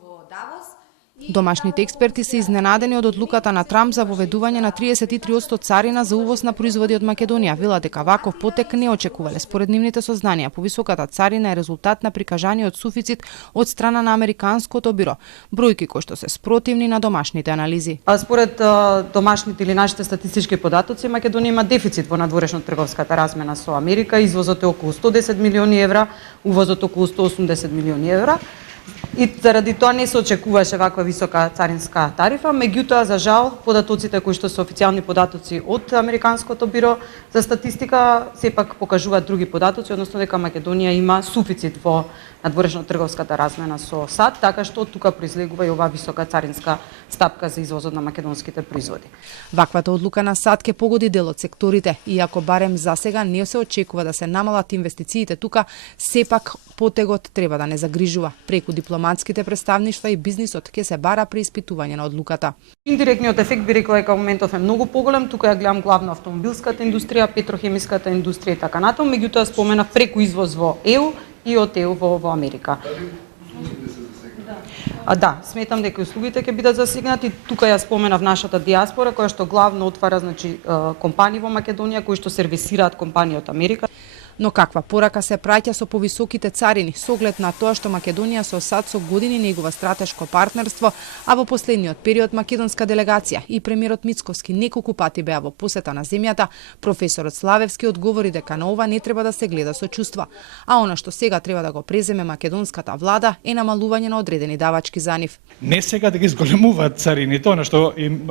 во Давос. Домашните експерти се изненадени од одлуката на Трамп за воведување на 33% царина за увоз на производи од Македонија. Велат дека ваков потек не очекувале. Според нивните сознанија, повисоката царина е резултат на прикажаниот суфицит од страна на Американското биро. Бројки кои што се спротивни на домашните анализи. Според домашните или нашите статистички податоци, Македонија има дефицит во надворешно-трговската размена со Америка. Извозот е околу 110 милиони евра, увозот околу 180 милиони евра. И заради тоа не се очекуваше ваква висока царинска тарифа, меѓутоа за жал податоците кои што се официјални податоци од Американското биро за статистика сепак покажуваат други податоци, односно дека Македонија има суфицит во надворешно-трговската размена со САД, така што тука произлегува и оваа висока царинска стапка за извозот на македонските производи. Ваквата одлука на САД ќе погоди дел од секторите, иако барем за сега не се очекува да се намалат инвестициите тука, сепак потегот треба да не загрижува. Преку дипломатските представништва и бизнисот ќе се бара преиспитување на одлуката. Индиректниот ефект би рекла дека моментов е многу поголем. Тука ја гледам главно автомобилската индустрија, петрохемиската индустрија и така натаму, меѓутоа споменав преку извоз во ЕУ и од ЕУ во Америка. Да, сметам дека услугите ќе бидат засегнати. Тука ја споменав нашата диаспора која што главно отвара компании во Македонија кои што сервисираат компании од Америка. Но каква порака се праќа со повисоките царини, со оглед на тоа што Македонија со САД со години негува стратешко партнерство, а во последниот период македонска делегација и премиерот Мицковски неколку пати беа во посета на земјата, професорот Славевски одговори дека на ова не треба да се гледа со чувства, а она што сега треба да го преземе македонската влада е намалување на одредени давачки за нив. Не сега да ги зголемуваат царините, она што им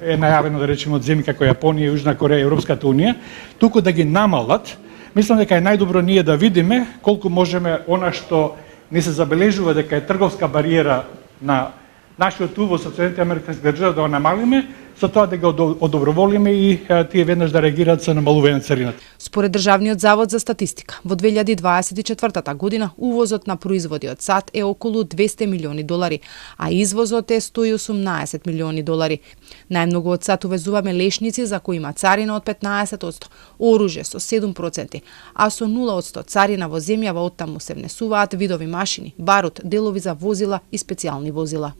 е најавено да речеме од земји како Јапонија, Јужна Кореја, Европската унија, туку да ги намалат. Мислам дека е најдобро ние да видиме колку можеме она што не се забележува дека е трговска бариера на нашиот увоз од Соединетите Американски држави да го намалиме, со тоа да го одоброволиме и тие веднаш да реагираат со намалување на царината. Според Државниот завод за статистика, во 2024 година увозот на производи од САД е околу 200 милиони долари, а извозот е 118 милиони долари. Најмногу од САД увезуваме лешници за кои има царина од 15%, оружје со 7%, а со 0% царина во земјава оттаму се внесуваат видови машини, барут, делови за возила и специјални возила.